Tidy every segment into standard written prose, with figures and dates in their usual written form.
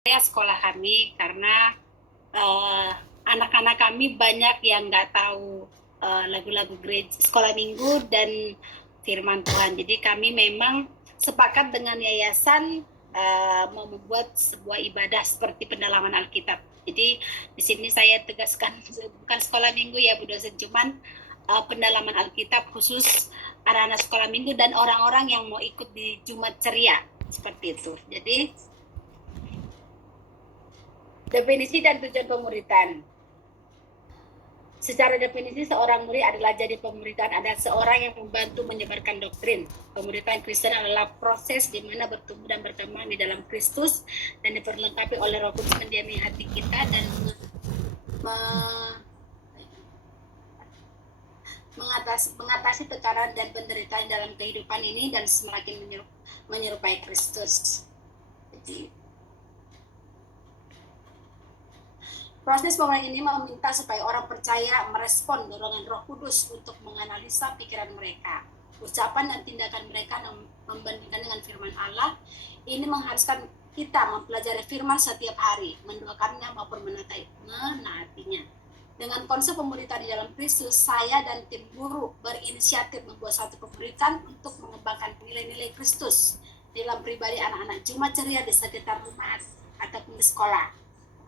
sekolah kami karena anak-anak kami banyak yang nggak tahu lagu-lagu gereja sekolah minggu dan firman Tuhan. Jadi kami memang sepakat dengan yayasan mau membuat sebuah ibadah seperti pendalaman Alkitab. Jadi di sini saya tegaskan bukan sekolah minggu ya Bu dosen, cuman pendalaman Alkitab khusus anak-anak sekolah minggu dan orang-orang yang mau ikut di Jumat Ceria seperti itu. Jadi definisi dan tujuan pemuritan. Secara definisi, seorang murid adalah jadi pemuritan adalah seorang yang membantu menyebarkan doktrin. Pemuritan Kristen adalah proses di mana bertumbuh dan berkembang di dalam Kristus dan diperlengkapi oleh Roh Kudus mendiami hati kita dan mengatasi tekanan dan penderitaan dalam kehidupan ini dan semakin menyerupai Kristus. Jadi, proses pemuritan ini meminta supaya orang percaya merespon dorongan Roh Kudus untuk menganalisa pikiran mereka, ucapan dan tindakan mereka membandingkan dengan firman Allah. Ini mengharuskan kita mempelajari firman setiap hari, mendoakannya maupun menaatinya. Dengan konsep pemuritan di dalam Kristus, saya dan tim guru berinisiatif membuat satu pemuritan untuk mengembangkan nilai-nilai Kristus dalam pribadi anak-anak Jumat Ceria di sekitar rumah ataupun di sekolah.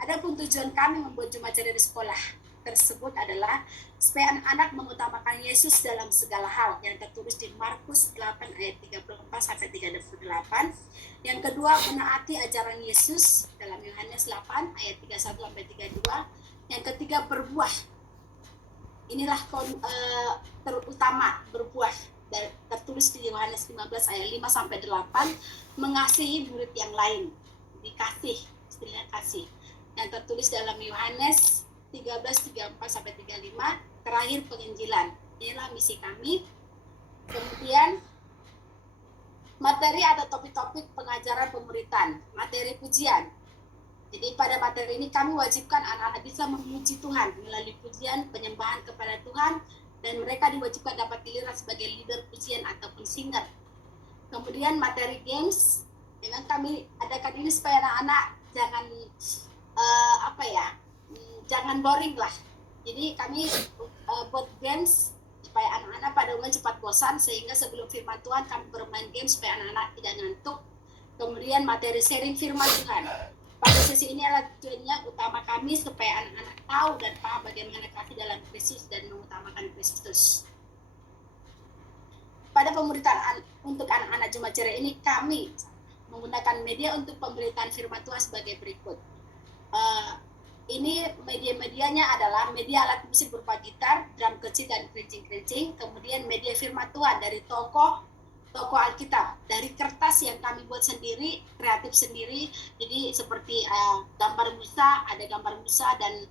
Adapun tujuan kami membuat Jumat Ceria di sekolah tersebut adalah supaya anak-anak mengutamakan Yesus dalam segala hal yang tertulis di Markus 8 ayat 34 sampai 38. Yang kedua, menaati ajaran Yesus dalam Yohanes 8 ayat 31 sampai 32. Yang ketiga, berbuah. Inilah terutama berbuah tertulis di Yohanes 15 ayat 5 sampai 8, mengasihi murid yang lain. Dikasih, istilahnya kasih. Yang tertulis dalam Yohanes 13:34 sampai 35, terakhir penginjilan. Inilah misi kami. Kemudian materi atau topik-topik pengajaran pemuritan, materi pujian. Jadi pada materi ini kami wajibkan anak-anak bisa memuji Tuhan melalui pujian, penyembahan kepada Tuhan, dan mereka diwajibkan dapat dilihat sebagai leader pujian ataupun singer. Kemudian materi games, memang kami adakan ini supaya anak-anak jangan boring lah. Jadi kami buat games supaya anak-anak pada umumnya cepat bosan, sehingga sebelum firman Tuhan kami bermain games supaya anak-anak tidak ngantuk. Kemudian materi sharing firman Tuhan. Pada sesi ini adalah tujuannya utama kami supaya anak-anak tahu dan paham bagaimana kasih dalam Kristus dan mengutamakan Kristus. Pada pemberitaan untuk anak-anak Jumat Ceria ini kami menggunakan media untuk pemberitaan firman Tuhan sebagai berikut. Ini media-medianya adalah media alat musik berupa gitar, drum kecil dan kerincing-kerincing, kemudian media firman Tuhan dari toko Alkitab, dari kertas yang kami buat sendiri, kreatif sendiri. Jadi seperti gambar Musa, ada gambar Musa dan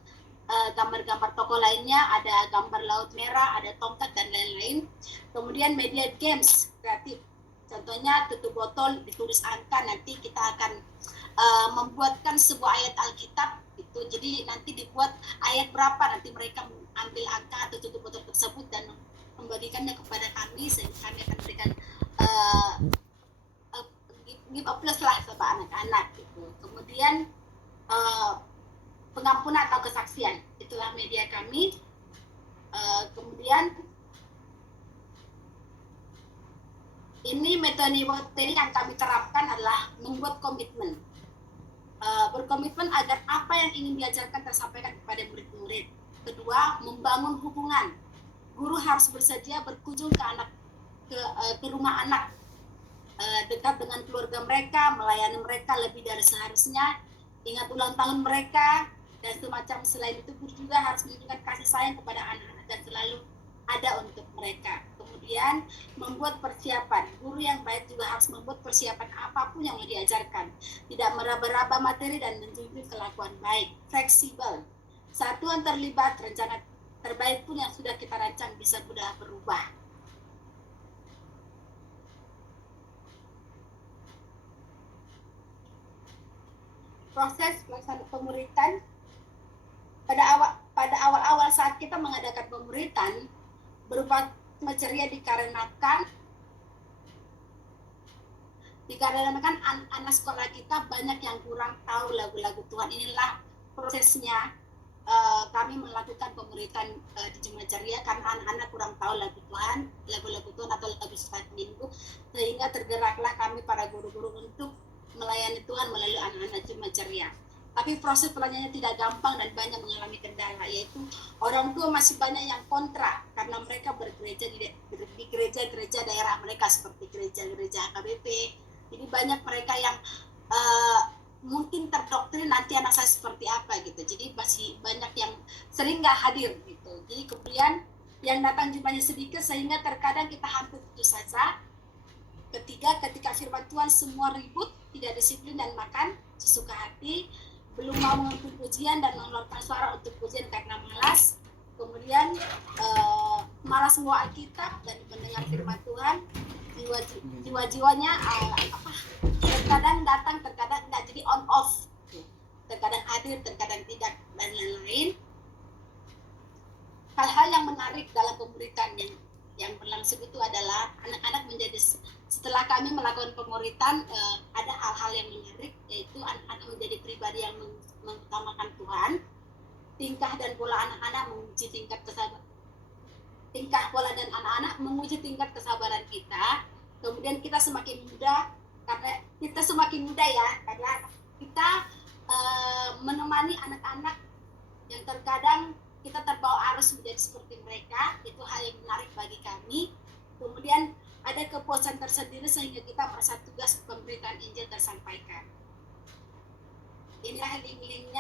gambar-gambar tokoh lainnya, ada gambar laut merah, ada tongkat dan lain-lain. Kemudian media games kreatif, contohnya tutup botol ditulis angka, nanti kita akan membuatkan sebuah ayat Alkitab itu. Jadi nanti dibuat ayat berapa, nanti mereka ambil angka atau tutup botol tersebut dan membagikannya kepada kami, sehingga kami akan berikan give a plus lah sama anak-anak gitu. Kemudian pengampunan atau kesaksian, itulah media kami. Kemudian ini metode yang kami terapkan adalah membuat komitmen, berkomitmen agar apa yang ingin diajarkan tersampaikan kepada murid-murid. Kedua, membangun hubungan. Guru harus bersedia berkunjung ke rumah anak, dekat dengan keluarga mereka, melayani mereka lebih dari seharusnya, ingat ulang tahun mereka, dan semacam. Selain itu, guru juga harus menunjukkan kasih sayang kepada anak-anak dan selalu ada untuk mereka. Kemudian membuat persiapan. Guru yang baik juga harus membuat persiapan apapun yang mau diajarkan, tidak meraba-raba materi dan menunjukkan kelakuan baik. Fleksibel. Satuan terlibat, rencana terbaik pun yang sudah kita rancang bisa mudah berubah. Proses pelaksanaan pemuritan, pada awal-awal saat kita mengadakan pemuritan berupa Jumat Ceria dikarenakan dikarenakan anak sekolah kita banyak yang kurang tahu lagu-lagu Tuhan. Inilah prosesnya kami melakukan pemuritan di Jemaat Ceria karena anak-anak kurang tahu lagu Tuhan, lagu-lagu Tuhan atau lagu Saat Minggu, sehingga tergeraklah kami para guru-guru untuk melayani Tuhan melalui anak-anak Jemaat Ceria. Tapi proses pelayanannya tidak gampang dan banyak mengalami kendala, yaitu orang tua masih banyak yang kontra karena mereka bergereja di gereja-gereja daerah mereka seperti gereja-gereja HKBP. Jadi banyak mereka yang mungkin terdoktrin nanti anak saya seperti apa gitu. Jadi masih banyak yang sering nggak hadir gitu. Jadi kemudian yang datang jumlahnya sedikit sehingga terkadang kita hampir putus asa. Ketiga, ketika firman Tuhan semua ribut, tidak disiplin dan makan sesuka hati, belum mau mengikuti pujian dan mengeluarkan suara untuk pujian karena malas. Kemudian malas membawa Alkitab dan mendengar firman Tuhan, jiwa-jiwanya terkadang datang, terkadang tidak, jadi on off, terkadang hadir, terkadang tidak, dan lain-lain. Hal-hal yang menarik dalam pemuritan yang berlangsung itu adalah anak-anak menjadi, setelah kami melakukan pemuritan, ada hal-hal yang menarik, yaitu anak-anak menjadi pribadi yang mengutamakan Tuhan. Tingkah dan pola anak-anak menguji tingkat kesabaran. Tingkah pola dan anak-anak menguji tingkat kesabaran kita. Kemudian kita semakin muda, karena kita semakin muda ya, karena kita menemani anak-anak yang terkadang kita terbawa arus menjadi seperti mereka. Itu hal yang menarik bagi kami. Kemudian ada kepuasan tersendiri sehingga kita merasa tugas pemberitaan Injil tersampaikan. Inilah link-linknya